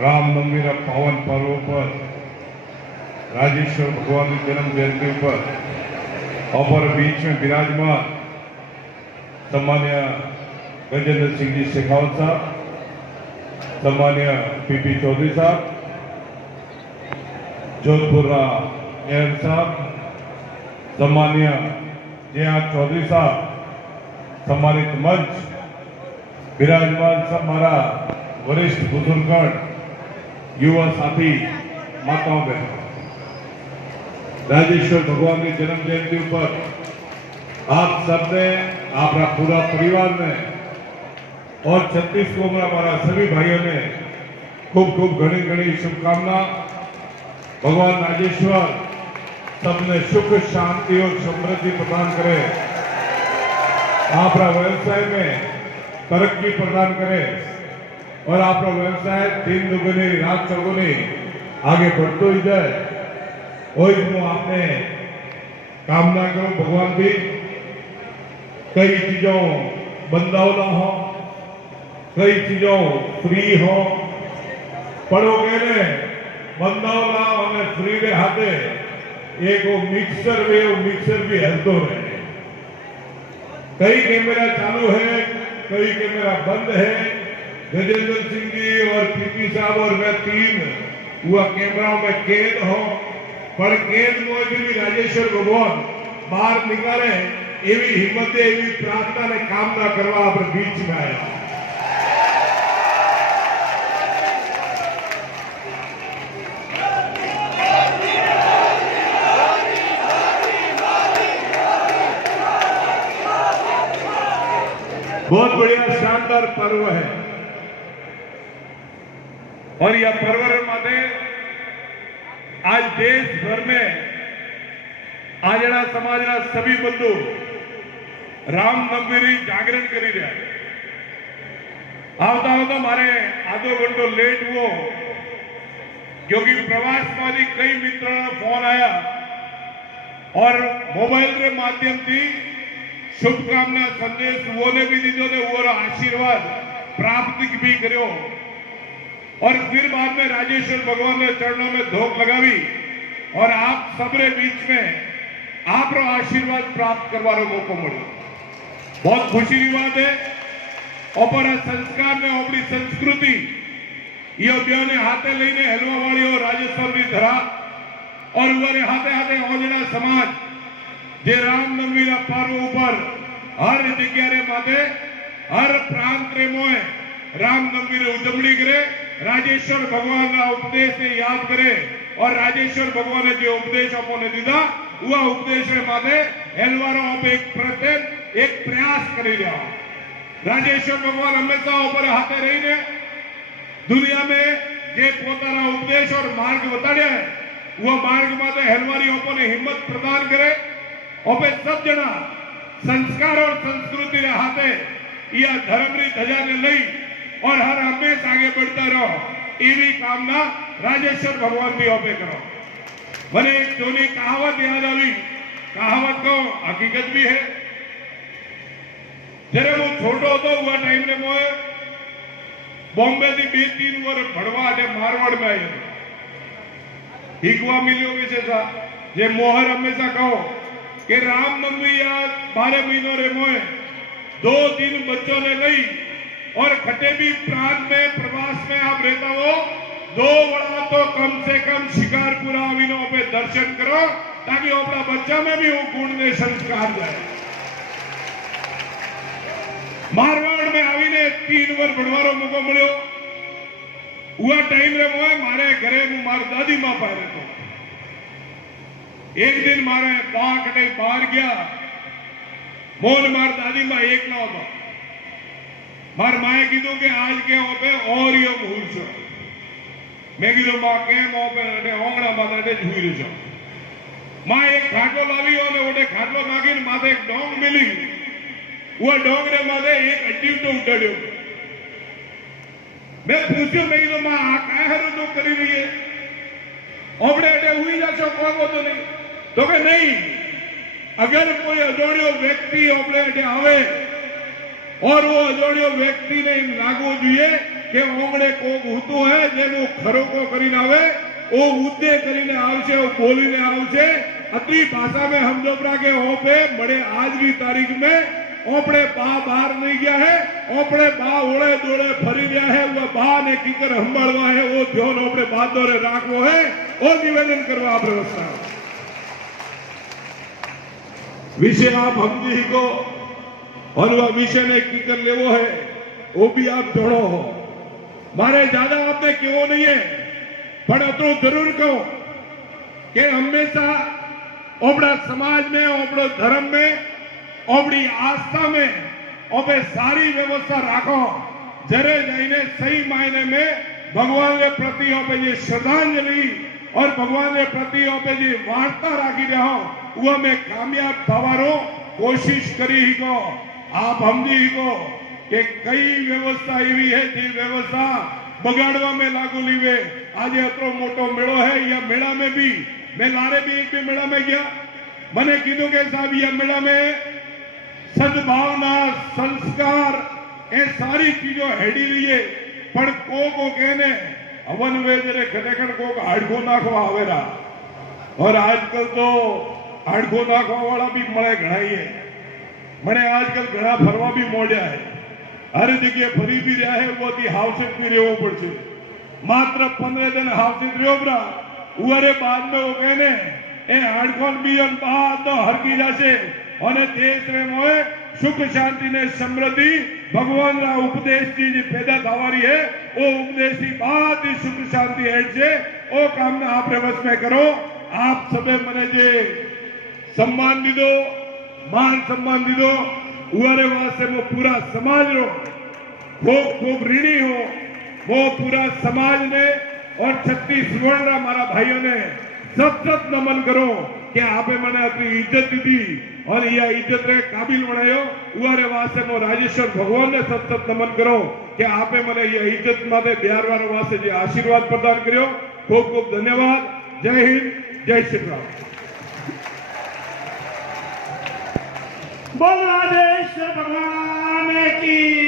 रामनवमी पावन पर्व पर राजेश्वर भगवान की जन्म जयंती पर और बीच में विराजमान सम्मान्य गजेंद्र सिंह जी शेखावत साहब, सम्मान्य पीपी चौधरी साहब, जोधपुर एयर साहब, सम्मान्य जे.आर. चौधरी साहब, सम्मानित मंच, विराजमान सब हमारा वरिष्ठ बुजुर्गगण, युवा साथी, माताओं बहनों, राजेश्वर भगवान की जन्म जयंती पर आप सबने, आपका पूरा परिवार ने और छत्तीसगढ़ में हमारा सभी भाइयों ने खूब खूब घनी घनी शुभकामना। भगवान राजेश्वर सबने सुख शांति और समृद्धि प्रदान करे, आपका व्यवसाय में तरक्की प्रदान करे और आपका व्यवसाय दिन दुगुनी रात चौगुनी आगे बढ़ते ही जाए। वही हूँ आपने कामना करूं भगवान भी कई चीजों बंदावला हो, कई चीजों फ्री हो, पड़ो कहने बंदावला और फ्री रे हाथे एक वो मिक्सर भी हलतो रहे। कई कैमरा चालू है, कई कैमरा बंद है। गजेंद्र सिंह जी और पीपी साहब और मैं तीन हुआ कैमराओं में कैद हो, पर कैद में भी राजेश्वर भगवान बाहर निकाले एवी हिम्मत एवी प्रार्थना ने कामना करवा आप बीच में आया। बहुत बढ़िया शानदार पर्व है और यह पर्व माते आज देश भर में आजना समाजना सभी बंधु रामनवमी जागरण करी रहा है। आवता मारे आधो घंटो लेट हुआ क्योंकि प्रवास में कई मित्रों का फोन आया और मोबाइल के माध्यम से शुभकामना संदेश वो ने भी दीधो ने वो आशीर्वाद प्राप्त भी करो और फिर बाद में राजेश्वर भगवान ने चरणों में धोख लगावी और आप सबरे बीच में आप आशीर्वाद प्राप्त करवानो मौको मिलो। बहुत खुशी की बात है। और संस्कार ने अपनी संस्कृति ये बेने हाथे लईने हलवा वाली और राजस्थान की धरा और उरे हाथे हाथे ओजड़ा समाज जे रामनवमी पर्व पर हर जगह माथे हर प्रांत रे मोए रामनवमी उजवणी करे, राजेश्वर भगवान का उपदेश ने याद करे और राजेश्वर भगवान ने जो उपदेश अपने दीदा वह उपदेश माथे हेलवारो आप एक प्रयास करी रहा। राजेश्वर भगवान हमेशा ऊपर हाथे रही ने दुनिया में जे पोताना उपदेश और मार्ग बताड़े है वह मार्ग माथे हेलवारी अपने हिम्मत प्रदान करे और सब जना संस्कार और संस्कृति ने हाथे यह धर्म री ध्वजा ने लई और हर हमेशा आगे बढ़ता रहो एवी कामना राजेश्वर भगवान भी ओपे करो। मैंने एक जूनी कहावत याद आई, कहावत को हकीकत भी है। जरे वो छोटो तो हुआ टाइम ने मोए बॉम्बे थी 2-3 वर्ष भड़वा अटे मारवाड़ में आई हिकवा मिलियो विषय था जे मोहर हमेशा कहो कि रामनवमी या 12 महीनों रे मोए 2-3 बच्चों ने लई और खटे भी प्रांत में प्रवास में आप रहता हो 2 बड़ा तो कम से कम शिकारपुरा आवीनो पे दर्शन करो ताकि अपना बच्चा में भी वो गुण ने संस्कार जाए। मारवाड़ में आवीने 3 वर्ष बढ़वारो मौको मिलो हुआ टाइम रे मोए मारे घरे मु मार दादी मां पारे तो एक दिन मारे बा कटे बाहर गया मोन मार दादी मां एक ना होता मार माए कीधु के आज के होते और यो मुहूर्त छो मैं कीधु मां केम होते अटे ओंगड़ा माथे अटे हुई रही छो मां एक खाटलो लावी और ओटे खाटलो नाखीने माथे एक डोंग मिली वो डोंग रे माथे एक अड्डी तो उठाड्यो। मैं पूछ्यो मैं कीधु मां आ काहे हरो तो करी रही है ओबड़े अटे हुई जाशो कोई तो नहीं तो के नहीं अगर कोई अजोड़ियो व्यक्ति ओबड़े अटे आवे और वो अजोड़ियो व्यक्ति ने लागू जुए કે ઓગણે કોક હૂતો હે જેનો ખરોકો કરીને આવે ઓ ઉદ્દે કરીને આવશે ઓ બોલીને આવશે अपनी भाषा में हम लोग के ओपे बड़े आज की तारीख में ओपड़े बा बाहर नहीं गया है ओपड़े बा ओड़े दोड़े फरी गया है वो बा ने कीकर हंबाड़वा है वो ध्यान ओपड़े बात दौरे राखवो है वो निवेदन करवा आप व्यवस्था विषय आप हम जी को और वह विषय ने कीकर लेवो है वो भी आप जोड़ो हो मारे ज्यादा आपने क्यों नहीं है पर अतरो जरूर कहो कि हमेशा ओपड़ा समाज में ओपड़ो धर्म में ओपड़ी आस्था में ओपे सारी व्यवस्था राखो जरे जाइने सही मायने में भगवान के प्रति ओपे जी श्रद्धांजलि और भगवान के प्रति ओपे जी वार्ता राखी रहो वो में कामयाब थवारो कोशिश करी ही को आप समझी ही को कि कई व्यवस्था एवी है जी व्यवस्था बगाड़वा में लागू लीवे आज अतरो मोटो मेड़ो है या मेला में भी मैं लारे भी एक भी मेला में गया मैंने कीधु के साहब यह मेला में सद्भावना संस्कार ये सारी चीजों हेडी लिए पर को कहने हवन वे जरे खरेखर को हाड़को नाखो आवेरा और आजकल तो हाड़को नाखो वाला भी मळे घणा ही है मैंने आजकल घणा फरवा भी मोड़िया है हर जगह फरी भी रहा है वो हाउसिंग भी रेवो पड़े मात्र 15 दिन हाउसिंग रेवरा उरे बाद में वो कहने ए हाड़कोन बीजन बाद तो हरकी जासे और देश रे मोए सुख शांति ने समृद्धि भगवान रा उपदेश की जी पैदा थवारी है वो उपदेश की बात ही सुख शांति है जे ओ काम ने आप वश में करो आप सबे मने जे सम्मान दीदो मान सम्मान दीदो उरे वास्ते वो पूरा समाज रो खूब खूब ऋणी हो वो पूरा समाज ने और 36 वर्ण मारा भाइयों ने सतत नमन करो कि आपे मैंने अपनी इज्जत दी और यह इज्जत रे काबिल बनायो उरे वास्ते नो राजेश्वर भगवान ने सतत नमन करो कि आपे मैंने यह इज्जत माते बिहार वाले वास्ते जे आशीर्वाद प्रदान करियो खूब खूब धन्यवाद जय हिंद जय श्री राम बोल राजेश्वर भगवान की